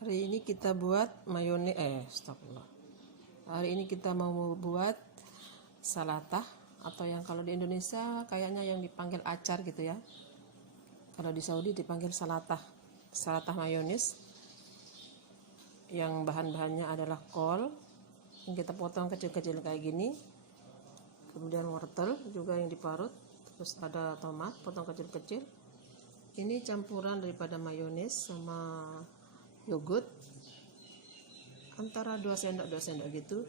Hari ini kita buat mayones, astagfirullah. Hari ini kita mau buat salatah, atau yang kalau di Indonesia kayaknya yang dipanggil acar gitu ya. Kalau di Saudi dipanggil salatah. Salatah mayones. Yang bahan-bahannya adalah kol yang kita potong kecil-kecil kayak gini. Kemudian wortel juga yang diparut. Terus ada tomat potong kecil-kecil. Ini campuran daripada mayones sama yogurt, antara 2 sendok gitu,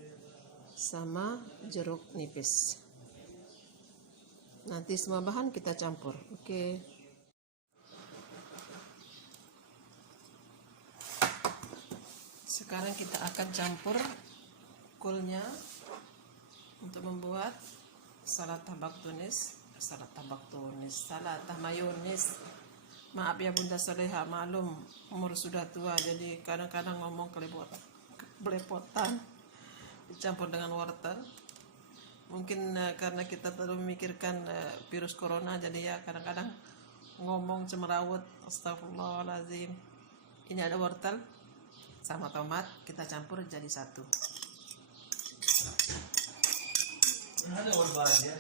sama jeruk nipis. Nanti semua bahan kita campur. Oke. Sekarang kita akan campur kulnya untuk membuat salatah mayones. Maaf ya Bunda Soleha, maklum umur sudah tua, jadi kadang-kadang ngomong belepotan dicampur dengan wortel. Mungkin karena kita terlalu memikirkan virus corona, jadi ya kadang-kadang ngomong cemerawut. Astagfirullahaladzim. Ini ada wortel sama tomat, kita campur jadi satu. هذا هو البارد يا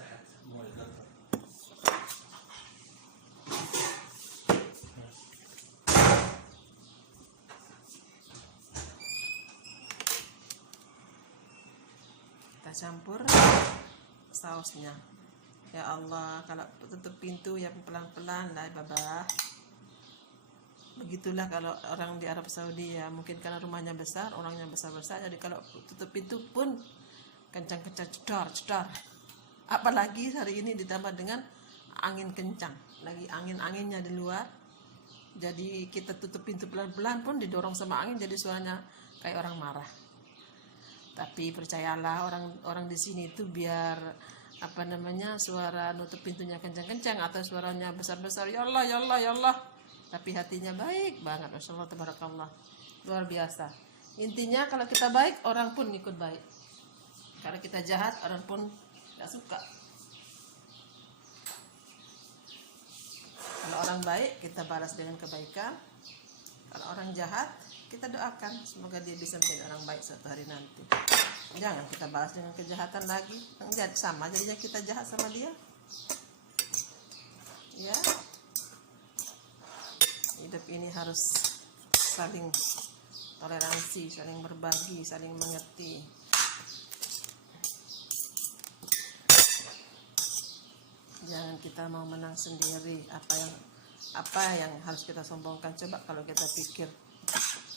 تحت مو القطر. Kita campur sausnya. Ya Allah, kalau tutup pintu ya pelan-pelan lah Babah. Begitulah kalau orang di Arab Saudi ya, mungkin karena rumahnya besar, orangnya besar-besar, jadi kalau tutup pintu pun kencang-kencang, cedar. Apalagi hari ini ditambah dengan angin kencang, lagi angin-anginnya di luar, jadi kita tutup pintu pelan-pelan pun didorong sama angin, jadi suaranya kayak orang marah. Tapi percayalah, orang di sini itu biar suara nutup pintunya kencang-kencang atau suaranya besar-besar, ya Allah ya Allah ya Allah, tapi hatinya baik banget, masya Allah tabarakallah, luar biasa. Intinya kalau kita baik, orang pun ikut baik. Kalau kita jahat, orang pun gak suka. Kalau orang baik, kita balas dengan kebaikan. Kalau orang jahat, kita doakan semoga dia bisa menjadi orang baik suatu hari nanti. Jangan kita balas dengan kejahatan lagi. Sama jadinya kita jahat sama dia. Ya. Hidup ini harus saling toleransi, saling berbagi, saling mengerti. Jangan kita mau menang sendiri. Apa yang harus kita sombongkan? Coba kalau kita pikir,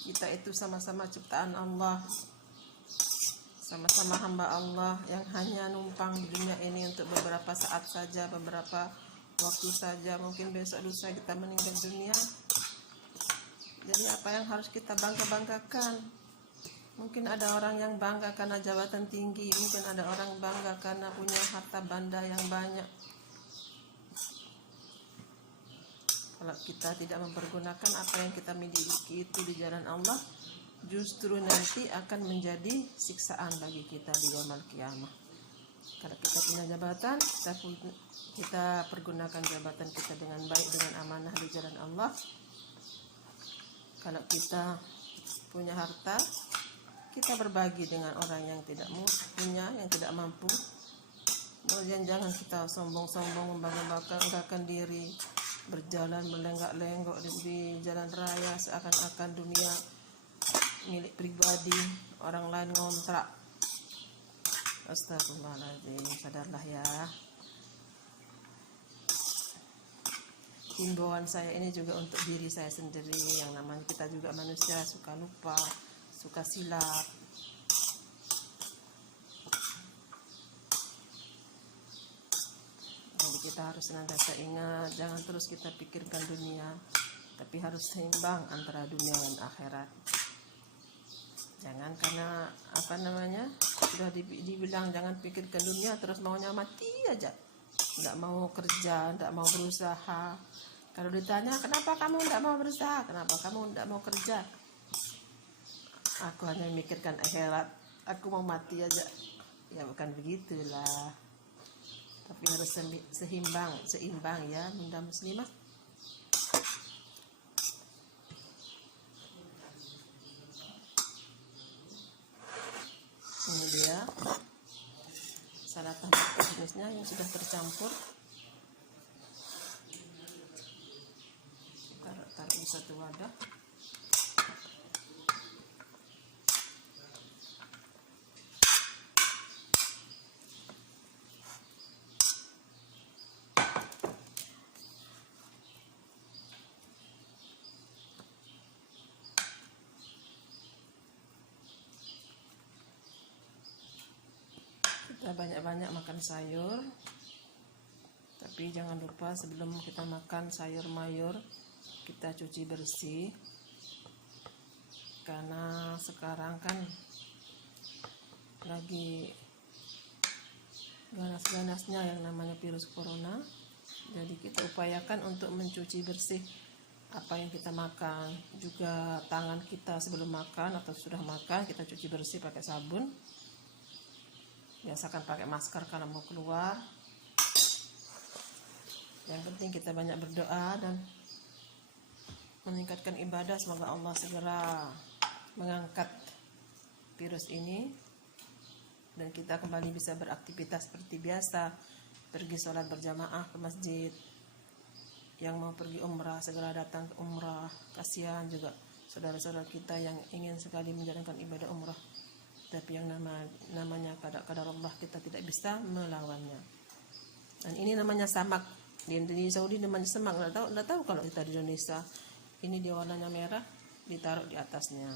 kita itu sama-sama ciptaan Allah, sama-sama hamba Allah yang hanya numpang di dunia ini untuk beberapa saat saja, beberapa waktu saja. Mungkin besok lusa kita meninggal dunia. Jadi apa yang harus kita bangga-banggakan? Mungkin ada orang yang bangga karena jabatan tinggi, mungkin ada orang bangga karena punya harta benda yang banyak. Kalau kita tidak mempergunakan apa yang kita miliki itu di jalan Allah, justru nanti akan menjadi siksaan bagi kita di yaumul qiyamah. Kalau kita punya jabatan, kita pergunakan jabatan kita dengan baik, dengan amanah di jalan Allah. Kalau kita punya harta, kita berbagi dengan orang yang tidak punya, yang tidak mampu. Kemudian jangan kita sombong-sombong, membanggakan diri, berjalan berlenggak-lenggok di jalan raya seakan-akan dunia milik pribadi, orang lain ngontrak. Astagfirullahaladzim, sadarlah ya. Himbauan saya ini juga untuk diri saya sendiri, yang namanya kita juga manusia, suka lupa, suka silap. Jadi kita harus senantiasa ingat, jangan terus kita pikirkan dunia, tapi harus seimbang antara dunia dan akhirat. Jangan karena sudah dibilang jangan pikirkan dunia, terus maunya mati aja, nggak mau kerja, nggak mau berusaha. Kalau ditanya kenapa kamu nggak mau berusaha, kenapa kamu nggak mau kerja, aku hanya memikirkan akhirat, aku mau mati aja. Ya bukan begitulah, tapi harus seimbang ya Bunda Muslimah. mayonnaise-nya yang sudah tercampur. Taruh di satu wadah. Kita banyak-banyak makan sayur, tapi jangan lupa sebelum kita makan sayur mayur kita cuci bersih, karena sekarang kan lagi ganas-ganasnya yang namanya virus corona. Jadi kita upayakan untuk mencuci bersih apa yang kita makan, juga tangan kita sebelum makan atau sudah makan kita cuci bersih pakai sabun. Biasakan pakai masker kalau mau keluar. Yang penting kita banyak berdoa dan meningkatkan ibadah, semoga Allah segera mengangkat virus ini dan kita kembali bisa beraktivitas seperti biasa, pergi sholat berjamaah ke masjid. Yang mau pergi umrah segera datang ke umrah. Kasihan juga saudara-saudara kita yang ingin sekali menjalankan ibadah umrah, tapi yang namanya qadar Allah kita tidak bisa melawannya. Dan ini namanya samak. Di Saudi namanya semak. Nggak tahu kalau kita di Indonesia. Ini dia warnanya merah, ditaruh di atasnya.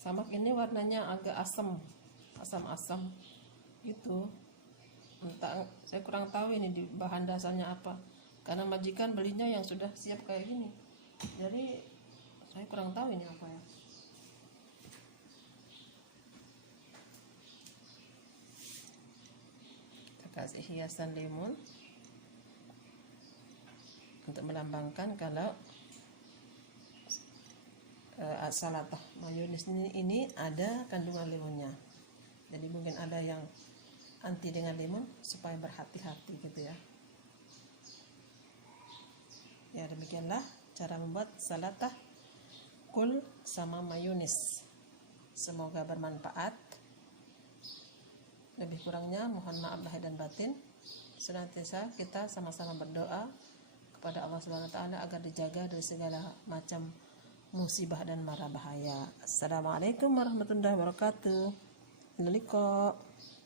Samak ini warnanya agak asam gitu. Entah, saya kurang tahu ini di bahan dasarnya apa, karena majikan belinya yang sudah siap kayak gini, jadi saya kurang tahu ini apa ya. Kita kasih hiasan lemon untuk melambangkan kalau salatah mayones ini ada kandungan lemonnya. Jadi mungkin ada yang anti dengan lemon supaya berhati-hati gitu ya. Ya, demikianlah cara membuat salatah kul sama mayones. Semoga bermanfaat. Lebih kurangnya mohon maaf lahir dan batin. Senantiasa kita sama-sama berdoa kepada Allah Subhanahu wa taala agar dijaga dari segala macam musibah dan mara bahaya. Assalamualaikum warahmatullahi wabarakatuh. Assalamualaikum.